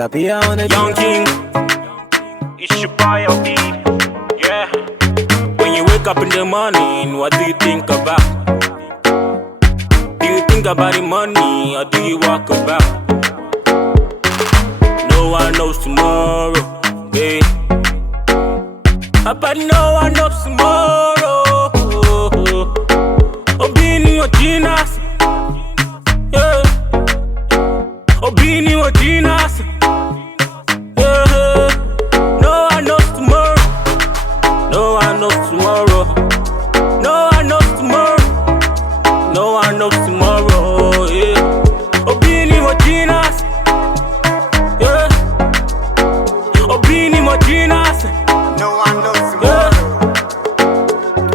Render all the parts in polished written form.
Zapia on the Young King, it's your boy LD. Yeah. When you wake up in the morning, what do you think about? Do you think about the money or do you walk about? No one knows tomorrow, yeah. But no one knows tomorrow. Obini wa Ginas, yeah. Obini wa Ginas. No one knows tomorrow. No one knows tomorrow. No one knows tomorrow. No one knows tomorrow. Yeah. Obini Mojinas. Yeah. Obini Mojinas. No one knows tomorrow.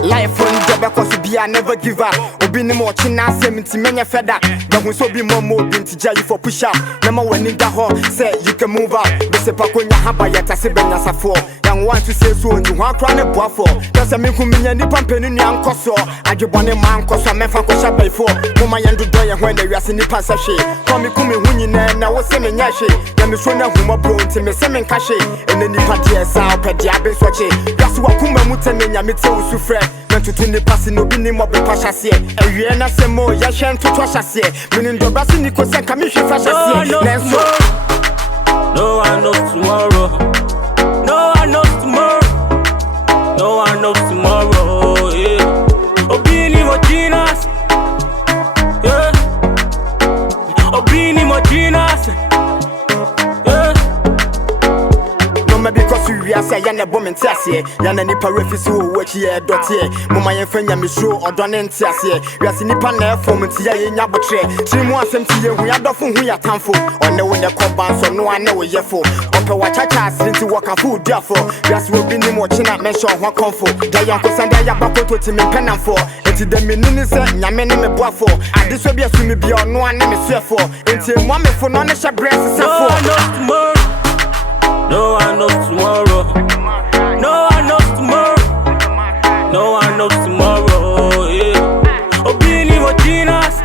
Life on job cause be I never give up. Obini Mochina seminti menya feda. But when so be more binti jay for push up. Nama when in the hall say you can move up. Bese pakonya haba yata se benya safo. Young want to say so and you want crown a buffo. That's a mean kuminya ni pampeni ni ankoso. Ajibone man koso mefa kosha by four. Mama yandu doya when they yasi ni passashi. Komi kumi huni na wase me nyashe. Yami shona huma bro nti me se men kashe. Ene ni padie sa pedi abe soche. Yasu wakuma mutene nyamite usufre. Mentutu ni pasi no bini mobe pashasye. Ewie na semo ya shen tutu ashasye. Minin dobrasi ni kose kamishi fashasye. No one knows tomorrow. No one knows tomorrow. No one knows tomorrow. Yeah. Obini Mojinas. Yeah. Obini Mojinas. Yeah. No me because we are say yana bomb ntiasie. Yana nipa refisi wo wachi e dotie. Mama yen fanya me show odone ntiasie. We are nipa na form ntia ye nya botre. Trimu asem ti ye hu ya dofo hu ya tamfo. One we ne koban so no ane we yefo. Ope wa chacha asinti waka fu diafo. We are so bi ni mo china mention ho konfo. Da yanko sanda ya bakoto ti me penamfo. Enti de menini se nyame ne me boafo. Ade so bi asumi bi ono ane me suefo. Enti mo me fo no ne hye breast sefo. No one knows tomorrow. No one knows tomorrow. No one knows tomorrow. Yeah. Obini Mojinas.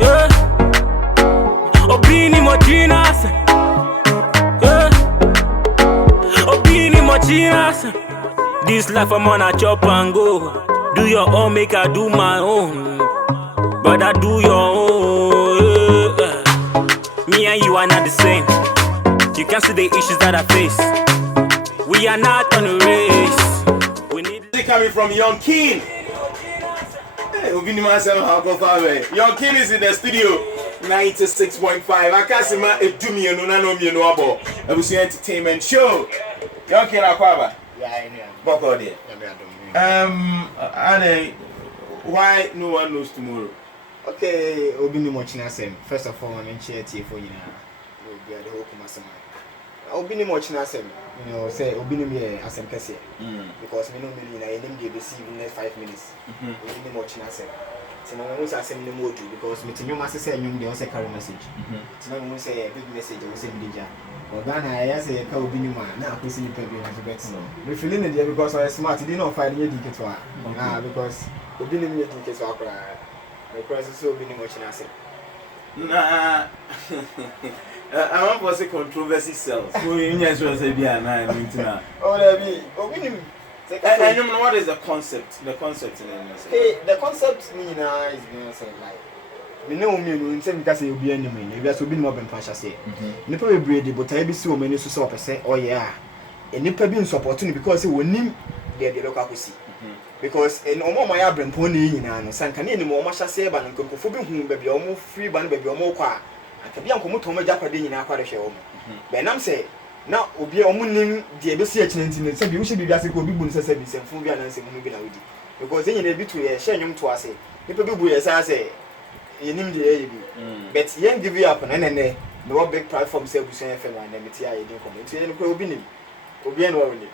Yeah. Obini Mojinas. Yeah. Obini Mojinas. This life I'm on a chop and go. Do your own, make I do my own. Brother, do your own. Yeah. Me and you are not the same. You can see the issues that I face. We are not on a race. We need it coming from Young King. Hey, Young King is in the studio. 96.5. I can't see my Edumia no abo. I will see entertainment show. Young King Aquaba. Yeah, I know. Why no one knows tomorrow? Okay, Obini Mochina Sem. First of all, I'm in chair for you now. Be the whole Kumasama. Obini Mochina Sem, you know, say Obini Asem Cassia. Because we know I didn't give the in the next 5 minutes. Obini Mochina Sem. So no one say no more because meeting you must say you also carry message. So no one say a big message or same danger. Or Ghana, I say a Obini man, now I'm seeing people as a better. We feeling it because I smart, you didn't know find your ticket because Obini tickets are the price so Obini Mochina Sem. Nah, I want to say controversy sells. Oh, there be. I don't know what is the concept. The concept in it. Hey, the concept is being said like. We know me in some case you'll be any mean. If there's been more than Pasha say. Nipa be brady, but I be so many so percent. Oh yeah, and Nipa be supporting because he will name the local pussy. Because in Omo my abram pony in an Sankani and more Masha say, but I'm whom baby almost free band baby or more car. I can be on Komuto Japadin in our show. Benam say, now will be a moon the ABC and said you should be as it will be Bunsa service and Fubian and saying moving out. Because then you're able to share young to us. Say, people do as I say, you name the AB. But you give you up and then no big platform sale to FM and MTA didn't come into any probing. Obian already.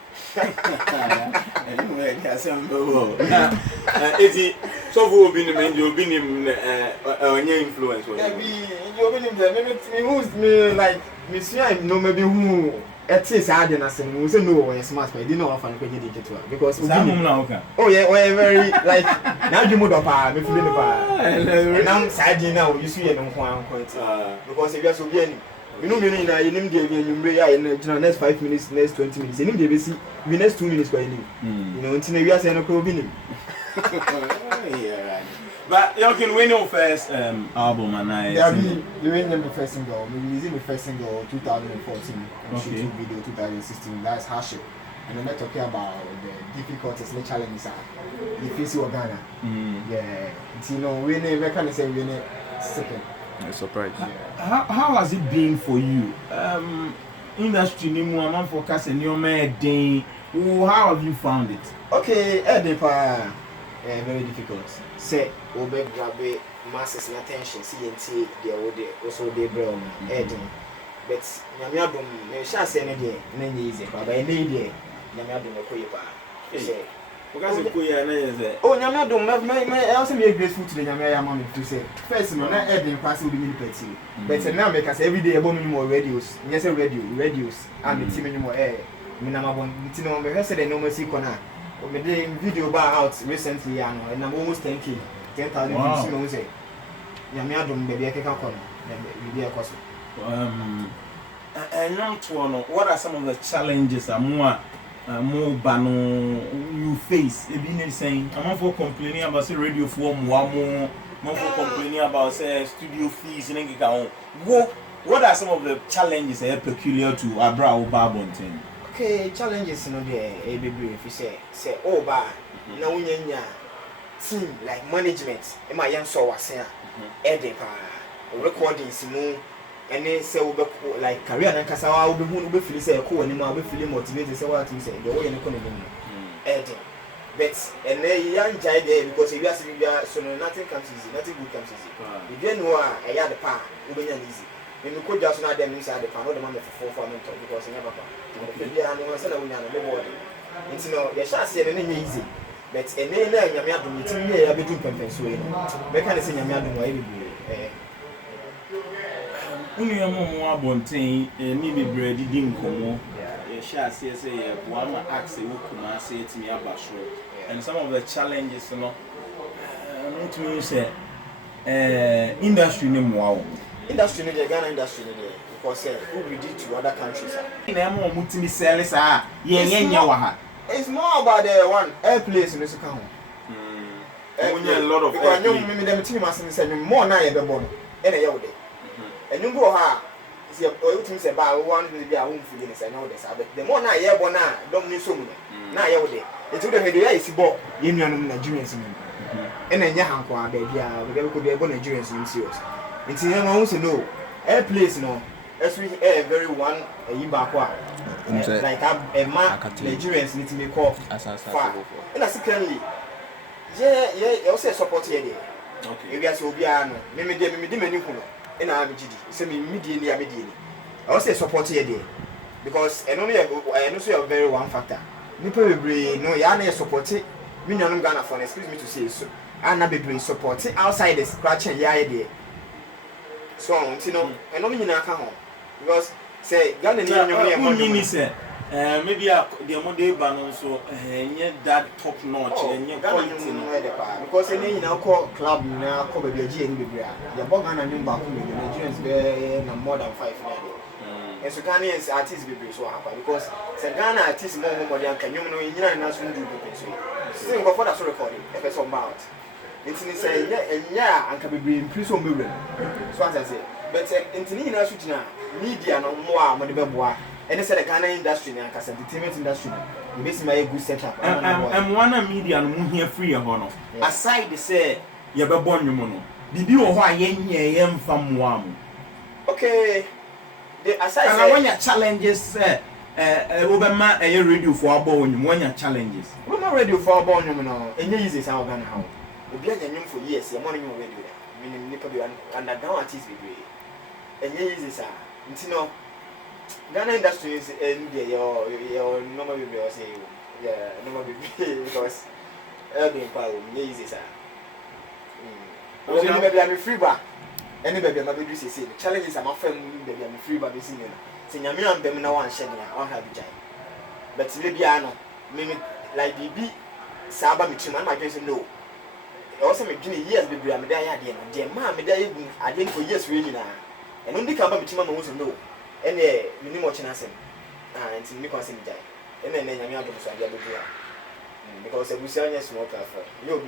Is it so? Who been him? You've been him new influence. You've been him. Who's me like Monsieur? No, maybe who at least I didn't say no. We're smart, but I didn't know how to get it because oh yeah, we're very like now you move up. If you been now, sad now you see, I don't want because if you're so bien. You know, you need the next 5 minutes, next 20 minutes. You need the next 2 minutes by you. You know, until you are saying, "Okay, yeah, right." But you can win your first album, and we win the first single. We released the first single 2014 and shooting video 2016. That's Hardship. And then we're talking about the difficulties, the challenges you face in Ghana. Yeah, you know, we kind of say we second. I'm surprised. Yeah. How has it been for you? Industry ni mu am focus in your day. How have you found it? Okay, very difficult. Say, obe grab masses and attention. CNT, they would also they brown. But Yamiadum, me shall say any day, any easy, but I need it. Yamiadum, a quay bar. Say, because of Kuya, oh, Yamiadum, may also be grateful to the Yamaya mommy to say, first, no, not adding passing the mini petty. But now make us every day a woman more radios. Yes, a radios, and the team anymore air. Minamabon, Tino, me has said a no mercy corner. We did video bar out recently, and I'm almost 10,000 views. Say, Yamiadum, baby, I can't call you. And what are some of the challenges more bano you face? Been saying, I'm not for complaining about say radio form, more for complaining about say studio fees and what are some of the challenges that are peculiar to Abra or Barbonton? Okay, challenges you know there, baby. If you say oh ba, now we need team like management. My young so was here, recordings, you know. And they say like career and Casawa will be feeling say cool and more be feeling motivated. Say what you say, the way you know, but and they young child there because if you are so nothing comes easy, nothing good comes easy. If you know a yard pa, will be easy. When you could just not them inside the pan, the man for mentor because you never found. They are no one said, "We are the it's no, they shall say anything easy, but a name Yamiadum, it's me, I'll be doing compensation. They can't say Yamiadum, Only a more bontain, maybe bread, didn't come. You shall say, one axe, who can say to me about short. And some of the challenges, you know, not to say, industry name wow. Industry, the Ghana industry, because who we did to other countries. It's more about the one airplanes in this account. A lot of because I know maybe them team has said more now you're born in a year. And you go ha, see a team say about one will be a home for this. I know this, but the more now you're born now, don't need so many. Now you're there. It's the idea is about Union Nigerians. And then Yahanqua, baby, we could be able Nigerians in serious. It's in my own to know airplanes, no. As we air very one a Yibaqua. Like a man, Nigerians need to be called far. And secondly, yeah, also support here. Okay, if you are so beyond, maybe many in our MGD, send me immediately. I also support here because I know a very one factor. Nipple no, Yana support it. Minion Ghana for excuse me to say so. And I be support it outside the scratching the idea. So, you know, I know me not come because say Ghana say maybe the model ban so that top notch and quality because you know call club now call baby G and baby the Ghana number the Nigerians be more than 5 and so Ghanaians artists be so happy because say Ghana artists more than can you know in national do so go for that recording episode about Intini say yeah and can be prison mirror. So as I say, but intini na sutina media no more money beboa. And they said the Ghana industry and entertainment industry. You basically a good setup. And one media no here free honor. Aside they say you be born you mono. Bibi o ho ayenye yem fam wam. Okay. The aside and when your challenges Obama a radio for our born when your challenges. We not radio for our born you know. And easy how Ghana how. We be a for years, your money will radio. Meaning nipple underground artists be great. And easy sir. Intino Ghana industry is in your normal baby or say yeah, normal baby because being power easy sir. Maybe I'm a free bar. Any baby I'm a baby say the challenges I'm offering baby I'm a free bar be singing. Say Yami and them now one shedding on her vagina. But maybe I know maybe like BB Saba Michiman my person no. Also me years baby I'm there again. Dear man me there I didn't for years really now. And only come back to my moves no. And the minimum chance and to me consent die. And then I'm going to say, because a Busian small platform.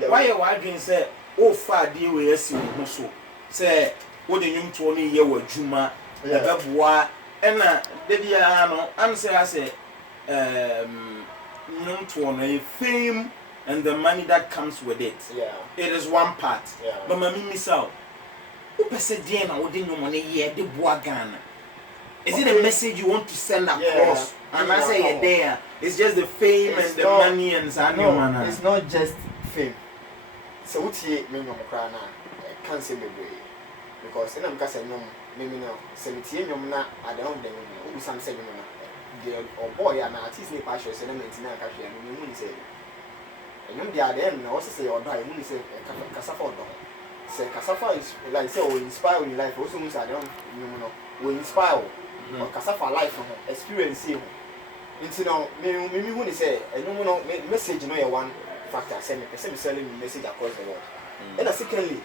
Why are wondering, say, oh, far dear, we are seeing also. Say, what the young 20 year old Juma, Bois, and Debiano, I'm say, I say, young 20 fame and the money that comes with it. Yeah. It is one part. Yeah. But my miss out. Who said, Diana, what didn't you want to hear the Bois Ghana? Is it a message you want to send across? And I say it there. It's just the fame and the money and no, it's not just fame. So what you mean on the I can't say maybe because in America say no, maybe no. 70 no na I don't know. Who some say no. The or boy and artist ne passion say na maintain na cash and you say. And you dey there no also say or die you say cassava or say cassava is like say will inspire in life also means I don't know will inspire or cassava life experience you. Into now, maybe when they say, and you know, message no one factor, send me selling message across the world. And secondly,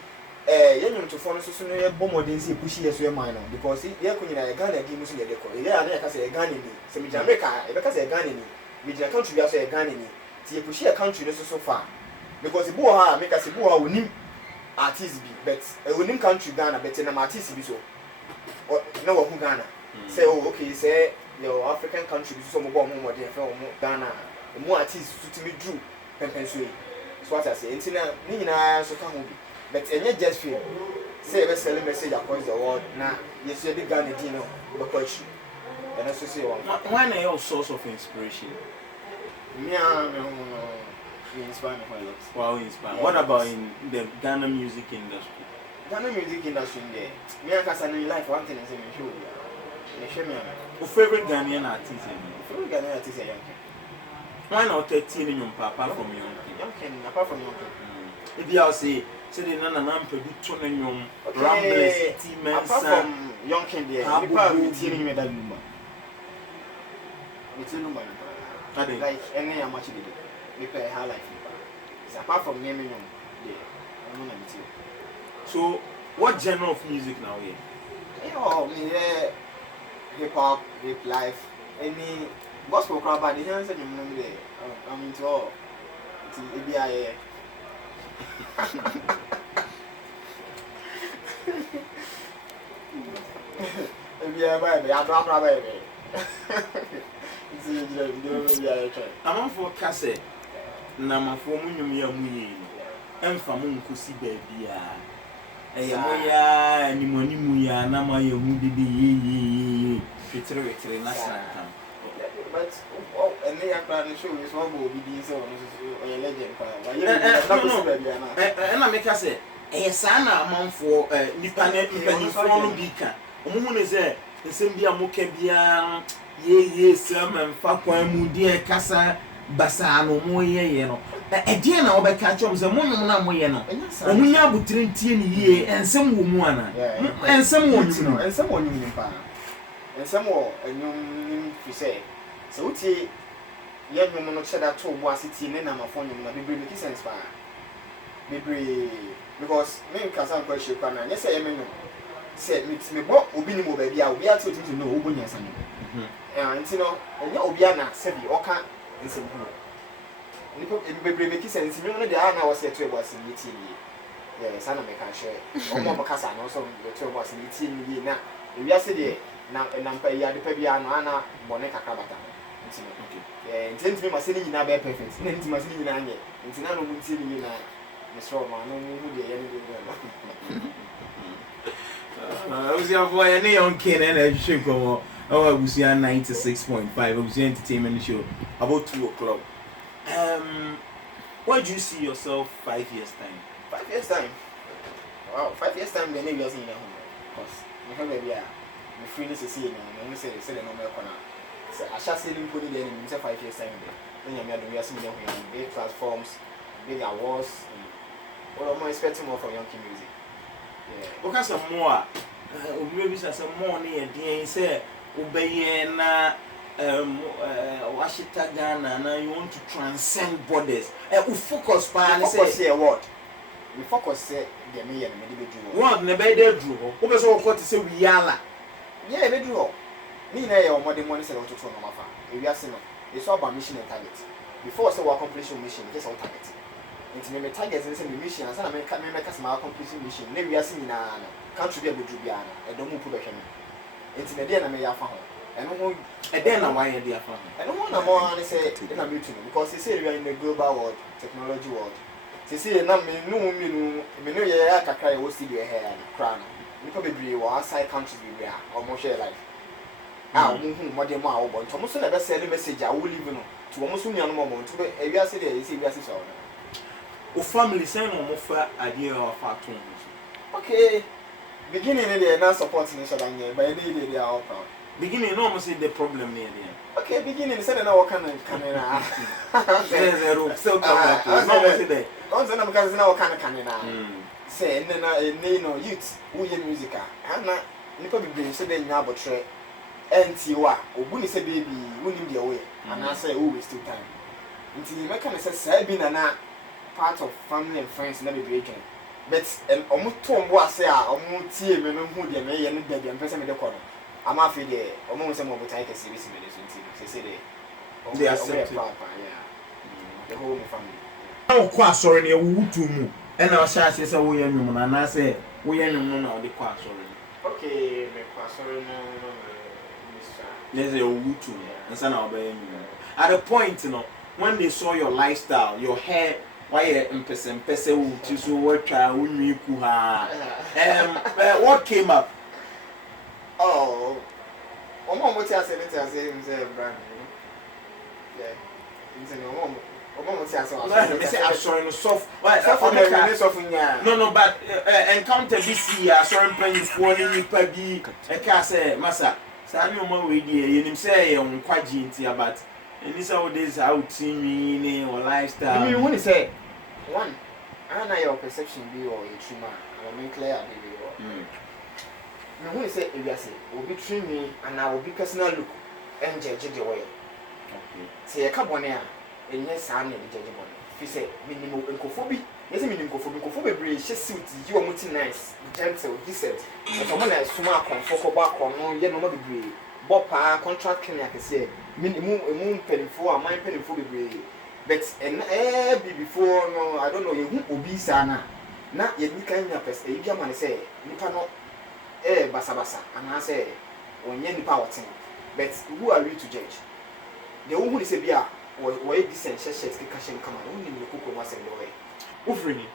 you to follow so soon a bomb or didn't see pushy as your mind because you're going to Ghana game in the decor. Yeah, I can say a gun in me. Some Jamaica, because a gun in me, which a country also a gun in me. See, push a country so far because the boa make us a boa will name artists be, but a winning country Ghana, but in a artist be so. Or no, who Ghana say, oh, okay, say. Your African country is so more than Ghana. The more artists to me drew Pempensway. So what I say, Intina, Nina, so come but any just feel say a selling message across the world. Now, yes, you did Ghana Dino, but question. And also say one are your source of inspiration? Me, inspire me quite a lot. Wow, inspire. What about in the Ghana music industry? Ghana music industry, there. Me, I can life one thing is in show. Your favorite Ghanaian artist? Favorite Ghanaian artist is Young. Why not 13 in your apart from Young? Apart from Young. If you say the Nana produce 2 in your Ramblers, team, apart from Young King, there, I'm telling you that number. It's a number. Like any much did it. We pay high life. Apart from naming them, I'm not going to. So, what genre of music now here? Yeah, hip hop, hip life, any gospel crowd, but the answer you there. I'm into all. It's ABI. Baby, I'm not baby. I'm for cassette. Nama for Munya, and for Munkusi baby. Moya, and Monimuya, Nama, you would be ye. It's a national camp. But, and they are trying to show you one will be so a legend. And I make us say, a son among for Nippon from Beacon. Woman is there, the same be a Mokebia, ye, Sermon, Fakwa, Mudia, Casa, Bassano, Moye, a dear now by catch-ups, a woman, Moyeno, and we are between 10 years and some woman, and someone, and someone in power, and some more, and you say, so tea, young woman not said that to was it in a phone, and be bring kiss and spire. Maybe because maybe Cassan question, and yes, I mean, said me, what will be no baby, I'll be able to know who yes, and you know, and you'll be an Sebi or can't in some group. Maybe make sense. You know, the Anna was here to was in meeting. Yes, I make a share. Or more Cassan also the 2 was in meeting. Now, we are sitting now, and I'm paying the Pebiano Anna Monica Cabata. Okay, and tell me my sitting in a bed perfect. Then to my sitting in Annie. It's not only sitting in Miss Roma, no who they I was your boy, and young kid, and I should go. Oh, I was here 96.5. I was your entertainment show about 2 o'clock. Where do you see yourself 5 years' time? 5 years' time? Wow, 5 years' time, the name doesn't know. Because we have a year. The freeness is here now. And we say the normal corner. So I shall say, put it in 5 years' time. Then you have to see them big platforms, big awards. What am I expecting more from Young music? Yeah. Because some more, maybe some more near the say, obey na. Washington Ghana, now you want to transcend borders. We focus on say what? me focus say the me and me do. One na be dey dru ho. Wo be so ko te say wi ala. Yeah, me do. Me na e o modern money say to no mafa. E wi ase no. It's all about mission and target. Before say we accomplish mission, just on target. Nti me target say me mission and say na me make us my accomplish mission. Na wi ase ni na country be do bia na. E do mu pu be hwe me. Nti me dey na me ya fa ho. Eno ho E dey na why dey afa. eno ho na mo an say na me too because they say we are in the global world, technology world. They say na me no ye ya kakra ye wo see the hair and crown. Nipa bebre wo outside countries bebre a omo share life. Ah, omo mo dey mo a wo bo. Ntomo so na be send message a wo live no. To omo so nuanu mo mo to be e wi ase dey e say wi ase so. O family say no mo fa ade o fa to. Okay. Beginning dey na support ni so dan ye, but dey all proud. Beginning no mo say the problem near there. Okay, beginning say na wo kan na. So come no say there. Don't say na because na wo kan na. Say na youth who hear music na nipa bebre say dey nya abotre enti wa obu ni say baby woni dey away and I say always still time. Nti me kan say bi na part of family and friends na bebre kan. But omo to mbo ase a omo tie me no hu dey me ye no dey am pese me dey ko no. I'm afraid there omo say mo botai ka series me dey so nti say they accept it. The whole family. Now kwa sorry na ewu tu mu. E na o sha say wo ye nwum na na say wo ye nwum na o de kwa sorry. Okay, me kwa sorry no Yes, ewu tu. Nsa na o be nwum. At the point, you know, when they saw your lifestyle, your hair, why you mpese wo ti so watwa unwi ku ha. What came up? Oh, omo ti ase him say brand. Yeah. Me say asori no soft. No, but encounter this year asori panyifo ni nipa bi e ka say masa sa ni o ma we die yenim say e nkwaji nti about any say all this out me ni or lifestyle. Me when say one, I know your perception be or a true man. I make clear be me when say e be say obi true me and I will be personal look and judge the way. Okay. Say e ka bone a enye saa na de judge bone. Fi say minimum enkofobi. Yes minimum enkofobi bebre she suit you are muti nice, gentle, decent. But omo na suma comfort ko ba ko no ye no ma bebre. Bopa contract can akese minimum penifo a man penifo bebre. But be before no I don't know you obi sana. Na ye ni kan nya pese e bia man say nipa no basa and I say onye nipa wotin. But who are you to judge? The woman is a beer or decent shirt cashin come on, only the cook was in the way. Ufrini.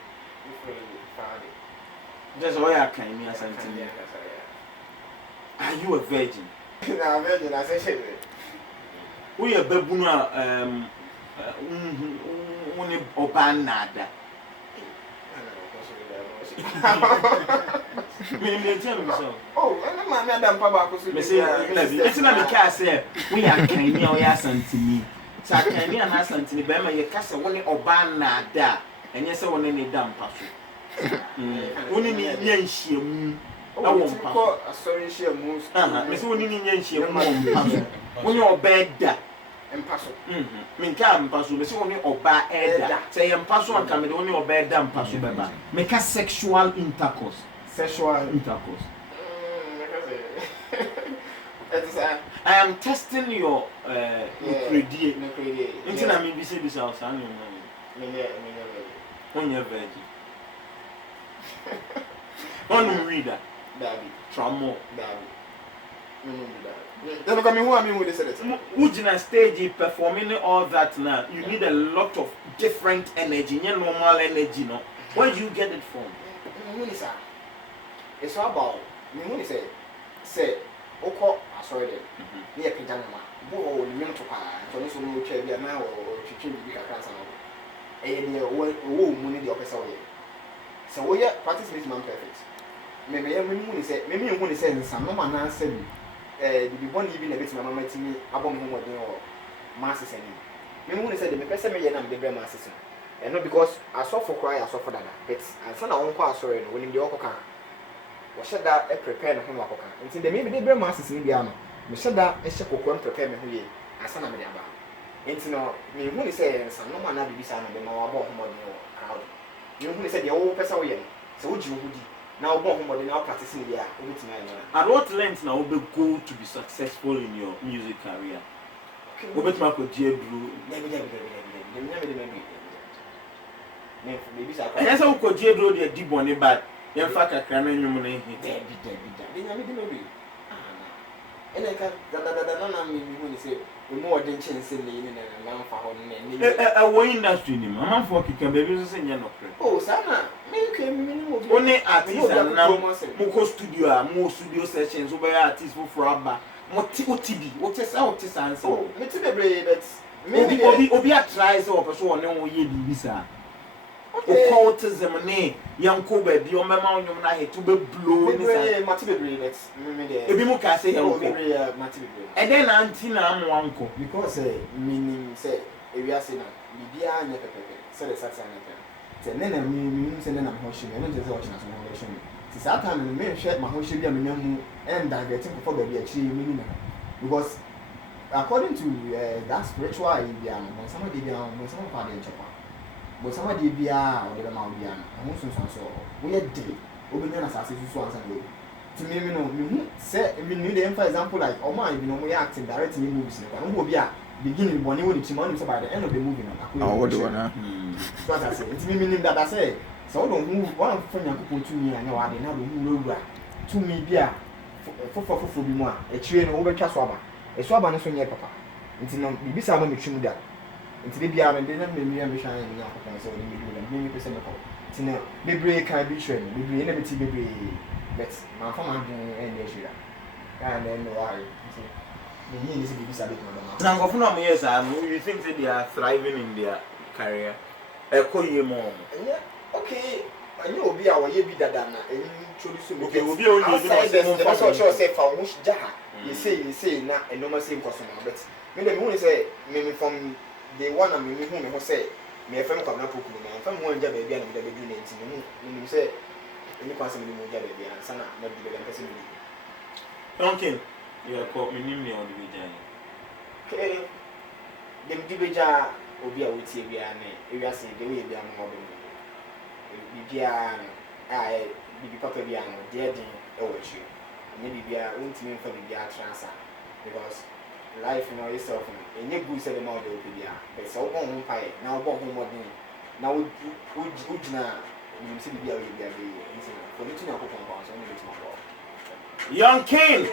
Just why I can me as are you a virgin? No, virgin, I say, we are babuna only obanada. Me tell me so. Oh, and my madam Papa was it's not the case here. We are can you or me. So I can hear an answer to the Bema, your castle only obanada, and yes, I want any damn pass. Only yen she I won't call a sorry she moves. Miss Winnie yen she won't when you're bed and pass. Min can pass you, Miss only or bad air. Say, and pass one coming only or bed damn pass you, Baba. Make a sexual intercourse. Sexual intercourse. I am testing your credit. Until I mean, this house, I mean, when you're virgin. One reader, Daddy, Tramo, Daddy. Then come who I mean with this. Would you stage performing all that now? You need a lot of different energy, normal energy, no? Where do you get it from? It's all about me. Say, Oko, sorry, near Pijama, who the mental power, so also no chair now or to be a cancer. And oh, money the officer. So we practice makes man perfect. Maybe everyone is maybe you want to say some no man said, the one even a bit my mamma to me about home or masses and me. Maybe said the person may and the grand masses. And not because I saw for cry, I saw for that, but I found our own car sorry when in the Oka. Was said that a prepare home Oka. Until they maybe the grand masses in the army. We said that a ship will prepare me who ye, as son of the Abba. Into no, me who is saying some no man be beside the more about home or crowd. You who said the old person way. So would you now born more than now practicing the At what length now will be go to be successful in your music career? Robert Marco J. Blue. Maybe I saw J. Blue the deep on it, but in fact, I can't remember him. And I can't say the more than chance in the land for a way industry, a man for can be using your oh, Sana, make only artists and now more studio, more studio sessions over artists for Abba. What TV? What is out this answer? Oh, maybe Obi tries or so no ye visa. O cultism ne young Kobe, the old man you might to be blown. If you can say, and then Antina uncle because meaning say, if you are saying, Libya and said a such an then I mean, and then I'm watching, and just watching as one relation. Since that time, the men shared my whole ship and diverting before they achieve meaning. Because according to that spiritual idea, when somebody when someone party in Japan, but somebody be or the Maudian, and most so we are dead, open as I say to swans and to me, you know, say, we need them, for example, like, oh my, you know, we acting directly in movies, and who be beginning one year with money by the end of the movie. Oh, what do you want? What I say, it's meaning that I say, so don't move one from your couple to me, and no, I didn't have to to me, beer. For be more a train over Caswaba, a swab and a swing papa. Until no be some make sure that until they be out and then maybe I'm shining in your so maybe percent of Tina, baby can be trained, baby enmity baby. Let's my farmer and issue. And then why? The need to be sabit. Now, for no years, you think that they are thriving in their career? A call you more. Yeah, okay. I know be our ye be that and introduce okay, we'll be only the also say for which jaha. You say not a normal same customer, but maybe say maybe from the one I mean who say me a friend come up with me and from one job baby and the baby names you say any possibly more job baby and sana not the person. Okay, you are called me on the video. Okay, them dibeja obi a wuti bia na ewia se de we bia no obo bibia bibi papa bia no de din e wo chi nye bibia untimi mfa bibia transfer because life you know yourself enye good say the mouth de bibia but so won ho pai na wo ho modern na wo ujina you see bibia we bia be for me to na ko kon so no be to Young King,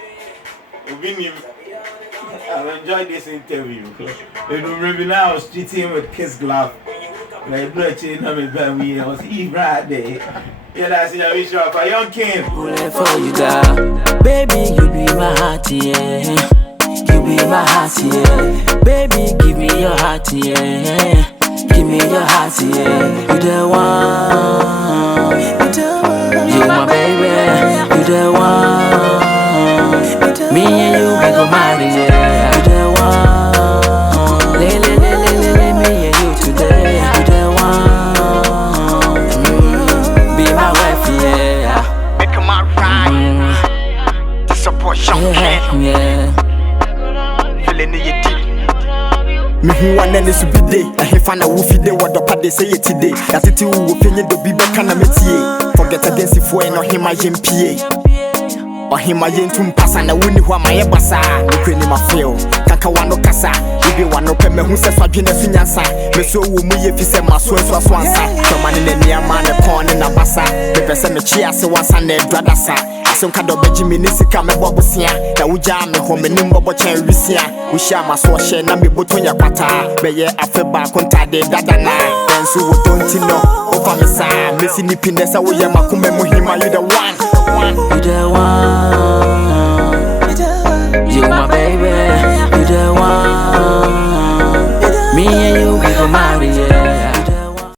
I've enjoyed this interview. You know, maybe now I was cheating with Kiss Glove. Like, I was eating right there. Yeah, that's it. I wish you up for Young King. For you, girl. Baby, you be my heart, yeah. You be my heart, yeah. Baby, give me your heart, yeah. Give me your heart, yeah. You the one. You my baby. You the one. Me and you, we go marry, yeah. You the one. Me and you today. You the one. Be my wife, yeah. Make my ride. To support Young King. Yeah. Feeling it deep. Me who one and this be day. I have found a woofy day. What the they say it today. That it will opinion the be back and a métier. Forget against if we no him my MPA. Or him my yentum pass and I wouldn't who my bassa. No queen in my field. Kakawano Kasa. If you want to pay me who says what you know, Fiansa. Me so will me if you say my sweat was once. Come on in the near man, the corn in a bassa. The person me cheers once and the brother sa. Some kind of Benjamin Nisika me bobusia. That we jam me home in Nimbo Chen Risia. We share my source share na me botonya kwata. Be ye afeba konta de dadana. Then so we don't know. Over me sa. Missing the pinesa we ya makume muhima you the one. You the one.